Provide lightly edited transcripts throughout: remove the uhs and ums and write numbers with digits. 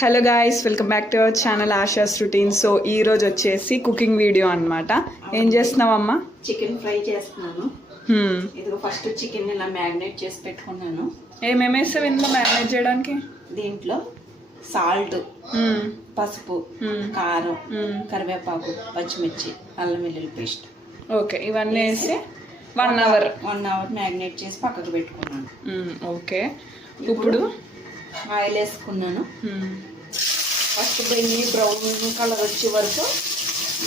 Hello guys, welcome back to our channel ASHAs routine. So ఈ రోజు వచ్చేసి cooking video అన్నమాట. ఏం చేస్తున్నావమ్మా? చికెన్ ఫ్రై చేస్తున్నాను. ఇదిగో ఫస్ట్ చికెన్ ఇలా మ్యారినేట్ చేసి పెట్టుకున్నాను. ఏమేమి వేస్తావు ఇందులో మ్యారినేట్ చేయడానికి? దీంట్లో సాల్ట్, పసుపు, కారం, కరివేపాకు, పచ్చిమిర్చి, అల్లం వెల్లుల్లి పేస్ట్. ఓకే, ఇవన్నీ వేసి 1 అవర్ మ్యారినేట్ చేసి పక్కకు పెట్టుకున్నాను. ఓకే, ఇప్పుడు ఆయిల్ వేసుకున్నాను. ఫస్ట్ దీన్ని బ్రౌన్ కలర్ వచ్చే వరకు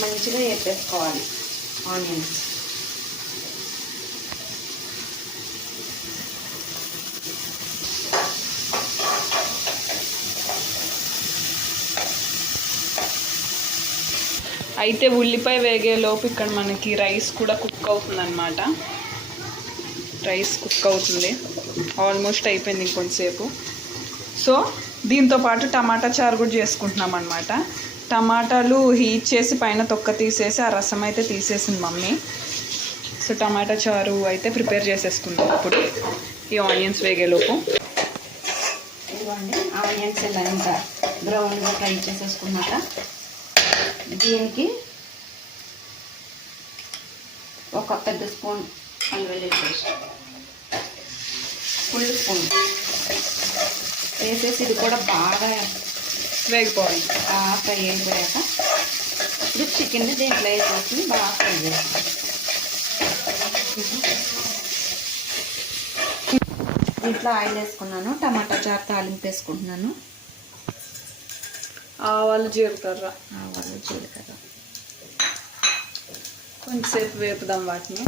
మంచిగా వేపేసుకోవాలి ఆనియన్స్. అయితే ఉల్లిపాయ వేగే లోపు ఇక్కడ మనకి రైస్ కూడా కుక్ అవుతుంది అన్నమాట. రైస్ కుక్ అవుతుంది, ఆల్మోస్ట్ అయిపోయింది, ఇంకొంచెంసేపు. సో దీంతో పాటు టమాటా చారు కూడా చేసుకుంటున్నాం అనమాట. టమాటాలు హీట్ చేసి పైన తొక్క తీసేసి ఆ రసం అయితే తీసేసింది మమ్మీ. సో టమాటా చారు అయితే ప్రిపేర్ చేసేసుకుందాం ఇప్పుడు ఈ ఆనియన్స్ వేగేలోపు. ఇదిగోండి, ఆనియన్స్ ఇలా ఇంకా బ్రౌన్గా ఫ్రై చేసేసుకున్నాక దీనికి ఒక పెద్ద స్పూన్ అల్లం వెల్లుల్లి పేస్ట్, ఫుల్ స్పూన్ వేసేసి ఇది కూడా బాగా వేగిపోవాలి. ఫ్రై అయిపోయాక ఇప్పుడు చికెన్ దీంట్లో వేసేసి బాగా ఫ్రై చేస్తాం. దీంట్లో ఆయిల్ వేసుకున్నాను, టమాటా చారు తాలింపు వేసుకుంటున్నాను. ఆవాలు జీలకర్ర కొంచెంసేపు వేపుదాం వాటిని.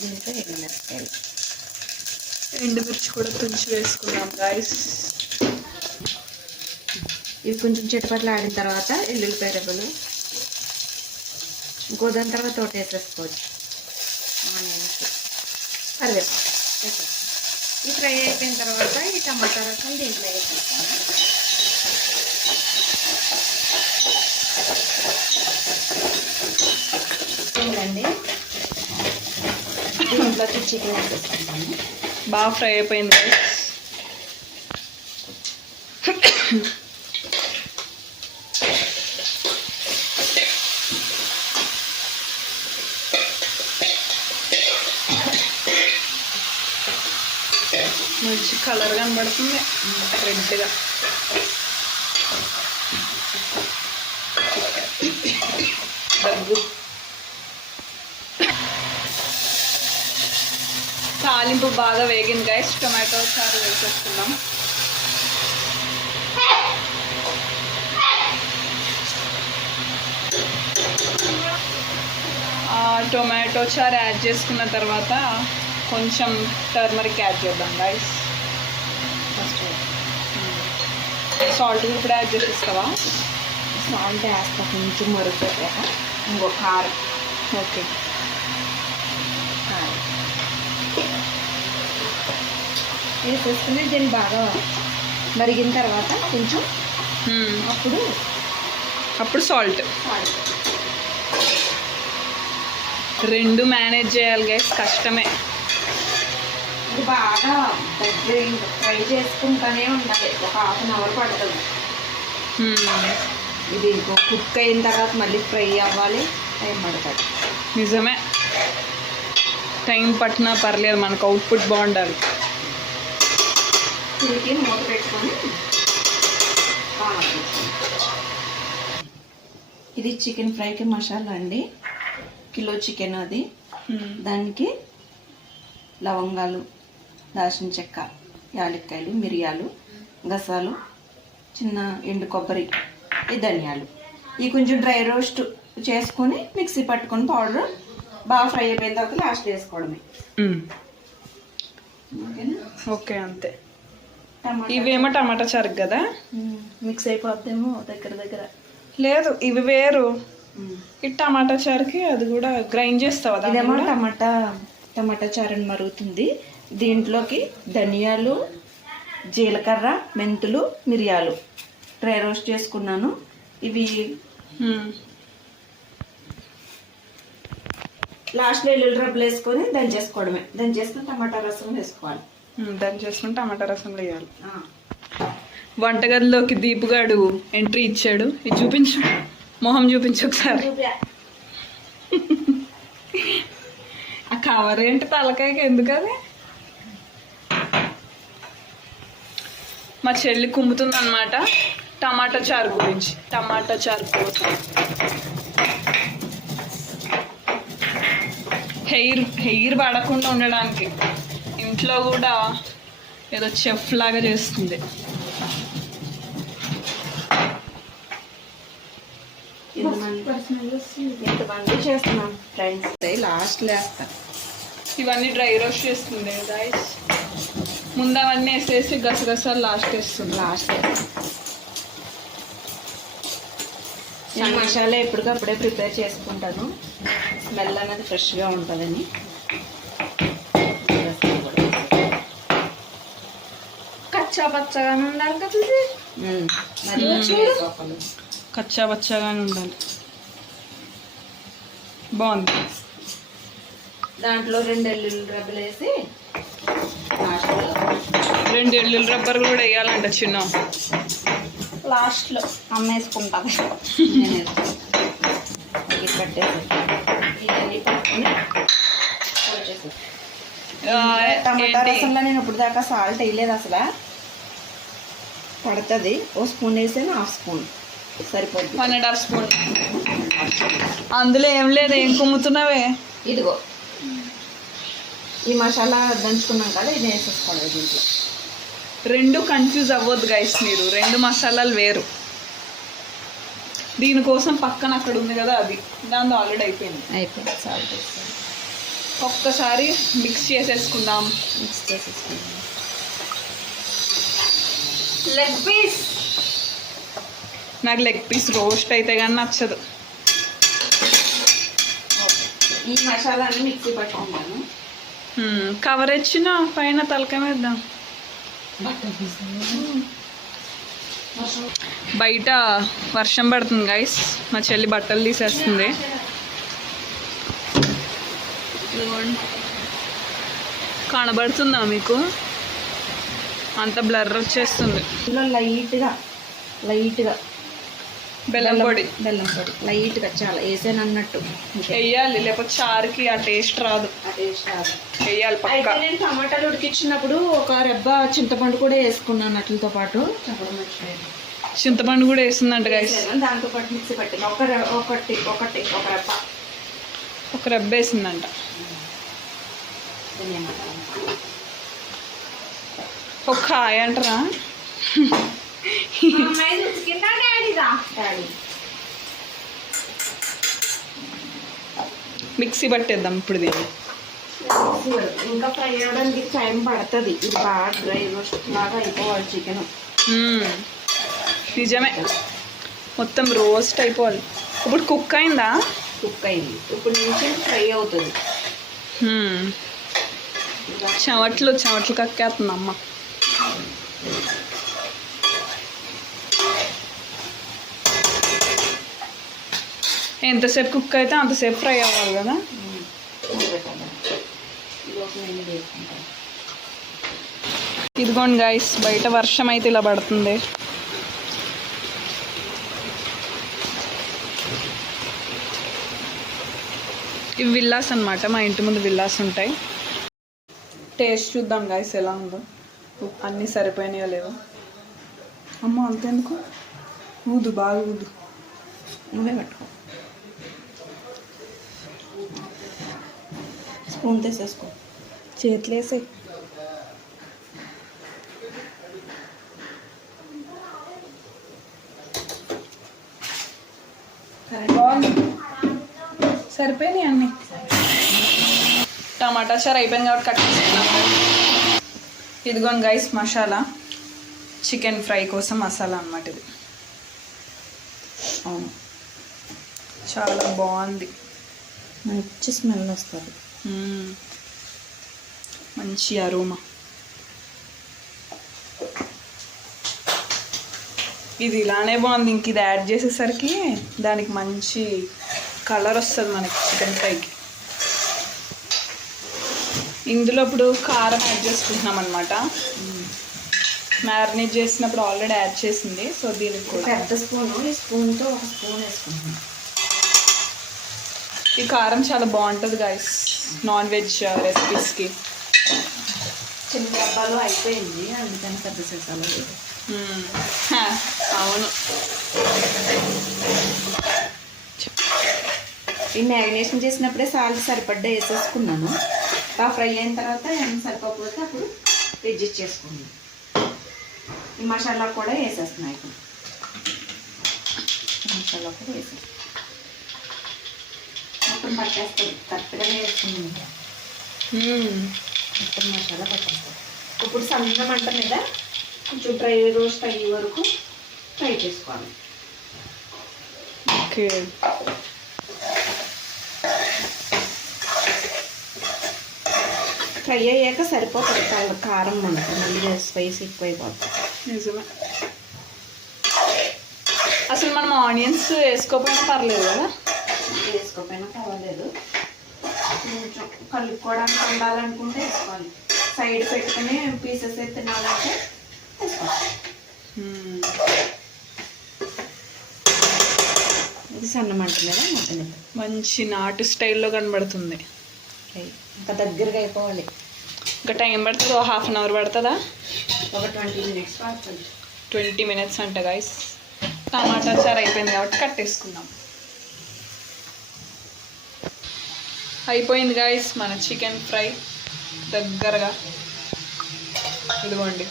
దీంట్లో ఎండుమిరపకాయలు, ఎండుమిర్చి కూడా తుంచి వేసుకున్నాం గైస్. ఇవి కొంచెం చిటపట్లు ఆడిన తర్వాత ఎల్లుల్లిపాయ రెబ్బలు గోదాం తర్వాత తోట వేసేసుకోవచ్చు. ఆనియన్స్, కరివేపాకు వేసేస్తాం. ఈ ఫ్రై అయిపోయిన తర్వాత ఈ టమాటా రసం దీంట్లో వేసేస్తాను. ఏంటండి, దీంట్లోకి చికెన్ వేసేసుకుంటాను. బాగా ఫ్రై అయిపోయింది గైస్. మంచి కలర్ కనబడుతుంది, రెడ్గా. దగ్గు తాలింపు బాగా వేగింది గైస్. టొమాటో చారు వేసేస్తున్నాం. టొమాటో చారు యాడ్ చేసుకున్న తర్వాత కొంచెం టర్మరిక్ యాడ్ చేద్దాం గైస్. ఫస్ట్ సాల్ట్ కూడా యాడ్ చేసేస్తావా? సాల్ట్ వేస్తా కొంచెం మరుగుతాక. ఇంకో కారం. ఓకే, కారం వేసేసుకుని దీన్ని బాగా మరిగిన తర్వాత కొంచెం అప్పుడు సాల్ట్. రెండు మేనేజ్ చేయాలి గైస్, కష్టమే. ఇది బాగా దగ్గర ఫ్రై చేసుకుంటూనే ఉండాలి, ఒక 1/2 అవర్ పడుతుంది. ఇది కుక్ అయిన తర్వాత మళ్ళీ ఫ్రై అవ్వాలి, టైం పడుతుంది. నిజమే, టైం పట్టినా పర్లేదు, మనకు అవుట్పుట్ బాగుండాలి. దీనికి మూత పెట్టుకొని ఇది చికెన్ ఫ్రైకి మసాలా అండి. కిలో చికెన్ అది. దానికి లవంగాలు, దాల్చిన చెక్క, యాలక్కాయలు, మిరియాలు, గసాలు, చిన్న ఎండు కొబ్బరి, ఈ ధనియాలు, ఇవి కొంచెం డ్రై రోస్ట్ చేసుకొని మిక్సీ పట్టుకొని పౌడర్ బాగా ఫ్రై అయిపోయిన తర్వాత లాస్ట్ వేసుకోవడమే. ఓకే, అంతే. ఇవేమో టమాటా చారు కదా, మిక్స్ అయిపోద్దేమో దగ్గర. లేదు, ఇవి వేరు. ఈ టమాటా చారుకి అది కూడా గ్రైండ్ చేస్తావా? ఇదేమో టమాటా చారుని మరుగుతుంది. దీంట్లోకి ధనియాలు, జీలకర్ర, మెంతులు, మిరియాలు డ్రై రోస్ట్ చేసుకున్నాను. ఇవి లాస్ట్లో ఎల్లుల్లి రబ్బలు వేసుకొని దంచేసుకోవడమే. దంచేసుకొని టమాటా రసం వేసుకోవాలి. దాన్ని చేసుకుని టమాటా రసంలో వేయాలి. వంటగదిలోకి దీపుగాడు ఎంట్రీ ఇచ్చాడు. ఇది చూపించు, మొహం చూపించు ఒకసారి. ఆ కవర్ ఏంటి తలకాయకి, ఎందుకది? మా చెల్లి కుమ్ముతుంది అనమాట టమాటా చారు గురించి. టమాటా చారు కోసం హెయిర్ పడకుండా ఉండడానికి ఇంట్లో కూడా ఏదో చెఫ్ లాగా చేస్తుంది. ఇంతమంది చేస్తున్నాం ఫ్రెండ్స్, లాస్ట్లో వేస్తాను. ఇవన్నీ డ్రై రోస్ట్ చేస్తుంది గైస్. ముందు అవన్నీ వేసేసి గసగసాలు లాస్ట్ వేస్తుంది. నేను మసాలా ఎప్పటికప్పుడే ప్రిపేర్ చేసుకుంటాను, స్మెల్ అనేది ఫ్రెష్గా ఉంటుందని. కచ్చా పచ్చగానే ఉండాలి కదా, కచ్చా పచ్చగానే ఉండాలి. బాగుంది. దాంట్లో 2 ఎల్లుల్లి రబ్బలు వేసి 2 ఎల్లుల్లి రబ్బర్ కూడా వేయాలంట చిన్న. లాస్ట్లో అమ్మ వేసుకుంటుంది. టమాటా రసంలో నేను ఇప్పుడు దాకా సాల్ట్ వేయలేదు అసలు. పడుతుంది, ఓ స్పూన్ వేసాను, 1/2 స్పూన్ సరిపోతుంది. 1.5 స్పూన్. అందులో ఏం లేదు. ఏం కుమ్ముతున్నావే? ఇదిగో ఈ మసాలా దంచుకున్నాం కదా, ఇది వేసేసుకోండి దీంట్లో. 2 కన్ఫ్యూజ్ అవ్వద్దు గైస్ మీరు, 2 మసాలాలు వేరు. దీనికోసం పక్కన అక్కడ ఉంది కదా, అది దాంతో ఆల్రెడీ అయిపోయింది. సాల్ట్ ఒక్కసారి మిక్స్ చేసేసుకుందాం. Leg piece. నాకు లెగ్ పీస్ రోస్ట్ అయితే కానీ నచ్చదు. ఈ మసాలాని మిక్సీ పట్టుకుంటాను. కవర్ ఇచ్చిన పైన తలకాయ వేద్దాం. బయట వర్షం పడుతుంది గైస్. మా చెల్లి బట్టలు తీసేస్తుంది. కనబడుతుందా మీకు? అంత బ్లర్ వచ్చేస్తుంది. లైట్గా బెల్లం పొడి లైట్గా, చాలా వేసాను అన్నట్టు వేయాలి, లేకపోతే చారుకి ఆ టేస్ట్ రాదు. వేయాలి పక్కా. నేను టమాటాలు ఉడికించినప్పుడు ఒక రెబ్బ చింతపండు కూడా వేసుకున్నాను అట్లతో పాటు. చింతపండు కూడా వేస్తుందంట గైస్. దాంతో పాటు మిక్సీ పట్టింది. ఒక రెబ్బ వేసిందంట. ఒక కాయ అంటారా? మిక్సీ పట్టేద్దాం ఇప్పుడు దీన్ని. ఇంకా ఫ్రై అవ్వడానికి టైం పడుతుంది. ఇది బాగా డ్రై రోస్ట్ లాగా అయిపోవాలి చికెన్. నిజమే, మొత్తం రోస్ట్ అయిపోవాలి. ఇప్పుడు కుక్ అయిందా? కుక్ అయింది. ఇప్పుడు నుంచి ఫ్రై అవుతుంది. చెమట్లు కక్కేస్తుంది అమ్మ. ఎంతసేపు కుక్ అయితే అంతసేపు ఫ్రై అవ్వాలి కదా. ఇదిగోండి గైస్, బయట వర్షం అయితే ఇలా పడుతుంది. ఇవి విల్లాస్ అన్నమాట. మా ఇంటి ముందు విల్లాస్ ఉంటాయి. టేస్ట్ చూద్దాం గైస్ ఎలా ఉందో. అన్నీ సరిపోయినాయో లేవో. అమ్మ అంతెందుకు, ఊదు, బాగా ఊదు. నువ్వే పట్టుకో. స్పూన్ తీసేసుకో, చేతులు వేసాయి. సరిపోయినాయి అన్నీ. టమాటా చారు అయిపోయింది కాబట్టి కట్ చేసుకున్నాం. ఇదిగోండి గైస్ మసాలా, చికెన్ ఫ్రై కోసం మసాలా అన్నమాట ఇది. అవును, చాలా బాగుంది. మంచి స్మెల్ వస్తుంది. మంచి అరోమా. ఇది ఇలానే బాగుంది. ఇంక ఇది యాడ్ చేసేసరికి దానికి మంచి కలర్ వస్తుంది మనకి చికెన్ ఫ్రైకి. ఇందులో ఇప్పుడు కారం యాడ్ చేసుకుంటున్నాం అనమాట. మ్యారినేట్ చేసినప్పుడు ఆల్రెడీ యాడ్ చేసింది. సో దీనికి కూడా పెద్ద స్పూను, ఈ స్పూన్తో ఒక స్పూన్ వేసుకుంటున్నాం. ఈ కారం చాలా బాగుంటుంది గైస్ నాన్ వెజ్ రెసిపీస్కి. చిన్న డబ్బాలో అయిపోయింది, అందుకని పెద్ద సీసాలో లేదు. అవును. ఈ మ్యారినేషన్ చేసినప్పుడే సాల్ట్ సరిపడ్డా వేసేసుకున్నాను. బాగా ఫ్రై అయిన తర్వాత ఏమైనా సరిపోకపోతే అప్పుడు అడ్జస్ట్ చేసుకున్నాను. ఈ మసాలా కూడా వేసేస్తున్నాయి. ఇప్పుడు మసాలా కూడా వేసేస్తాను, మొత్తం పట్టేస్తుంది. కరెక్ట్గా వేసుకున్నాను, మొత్తం మసాలా పట్టేస్తుంది. ఇప్పుడు సన్న మంట మీద కొంచెం డ్రై రోస్ట్ అయ్యే వరకు ఫ్రై చేసుకోవాలి. ఓకే. ఫ్రై అయ్యాక సరిపోతుంది. కారం మనకు మళ్ళీ స్పైస్ ఎక్కువైపోతుంది. నిజమే. అసలు మనం ఆనియన్స్ వేసుకోకపోయినా పర్లేదు కదా? వేసుకోకపోయినా పర్వాలేదు, కొంచెం కలుపుకోవడానికి ఉండాలనుకుంటే వేసుకోవాలి. సైడ్ పెట్టుకుని పీసెస్ తినాలంటే వేసుకోవాలి. ఇది సన్నమంట మీద మొత్తం మంచి నాటు స్టైల్లో కనబడుతుంది. ఇంకా దగ్గరగా అయిపోవాలి. ఇంకా టైం పడుతుంది, ఒక 1/2 అవర్ పడుతుందా? ఒక 20 minutes పడుతుంది. 20 minutes అంట గైస్. టమాటా చారు అయిపోయింది కాబట్టి కట్టేసుకుందాం. అయిపోయింది గైస్ మన చికెన్ ఫ్రై దగ్గరగా. ఇదిగోండి.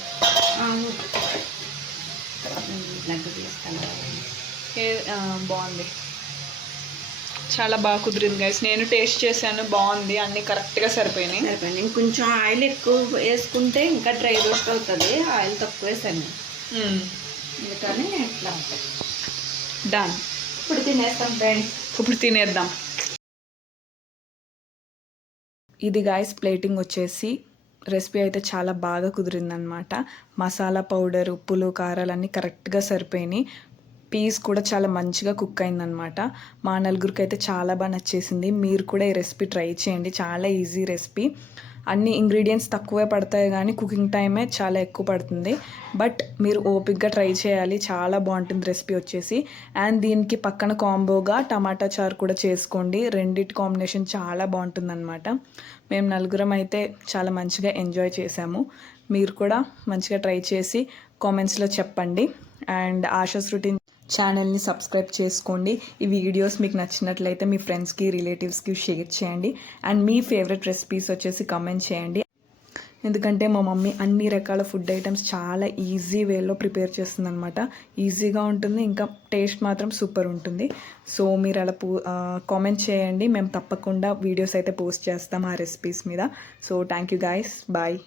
బాగుంది, చాలా బాగా కుదిరింది గైస్. నేను టేస్ట్ చేశాను, బాగుంది, అన్నీ కరెక్ట్గా సరిపోయినాయి. ఇంకొంచెం ఆయిల్ ఎక్కువ వేసుకుంటే ఇంకా డ్రై రోస్ట్ అవుతుంది. ఆయిల్ తక్కువ వేసాను, అందుకని ఇట్లా ఉంటుంది. డన్. ఇప్పుడు తినేస్తాం ఫ్రెండ్స్. ఇప్పుడు తినేద్దాం. ఇది గైస్ ప్లేటింగ్ వచ్చేసి రెసిపీ అయితే చాలా బాగా కుదిరిందనమాట. మసాలా పౌడర్, ఉప్పులు, కారాలు అన్నీ కరెక్ట్గా సరిపోయినాయి. పీస్ కూడా చాలా మంచిగా కుక్ అయిందనమాట. మా నలుగురికి అయితే చాలా బాగా నచ్చేసింది. మీరు కూడా ఈ రెసిపీ ట్రై చేయండి, చాలా ఈజీ రెసిపీ. అన్ని ఇంగ్రీడియంట్స్ తక్కువే పడతాయి కానీ కుకింగ్ టైమే చాలా ఎక్కువ పడుతుంది. బట్ మీరు ఓపిక్గా ట్రై చేయాలి, చాలా బాగుంటుంది రెసిపీ వచ్చేసి. అండ్ దీనికి పక్కన కాంబోగా టమాటా చారు కూడా చేసుకోండి. రెండిటి కాంబినేషన్ చాలా బాగుంటుందన్నమాట. మేము నలుగురం అయితే చాలా మంచిగా ఎంజాయ్ చేసాము. మీరు కూడా మంచిగా ట్రై చేసి కామెంట్స్లో చెప్పండి. అండ్ ఆశాస్ రొటీన్ ఛానల్ని సబ్స్క్రైబ్ చేసుకోండి. ఈ వీడియోస్ మీకు నచ్చినట్లయితే మీ ఫ్రెండ్స్కి, రిలేటివ్స్కి షేర్ చేయండి. అండ్ మీ ఫేవరెట్ రెసిపీస్ వచ్చేసి కమెంట్ చేయండి. ఎందుకంటే మా మమ్మీ అన్ని రకాల ఫుడ్ ఐటమ్స్ చాలా ఈజీ వేలో ప్రిపేర్ చేస్తుంది అనమాట. ఈజీగా ఉంటుంది, ఇంకా టేస్ట్ మాత్రం సూపర్ ఉంటుంది. సో మీరు అలా కామెంట్ చేయండి, మేము తప్పకుండా వీడియోస్ అయితే పోస్ట్ చేస్తాం ఆ రెసిపీస్ మీద. So thank you guys, bye.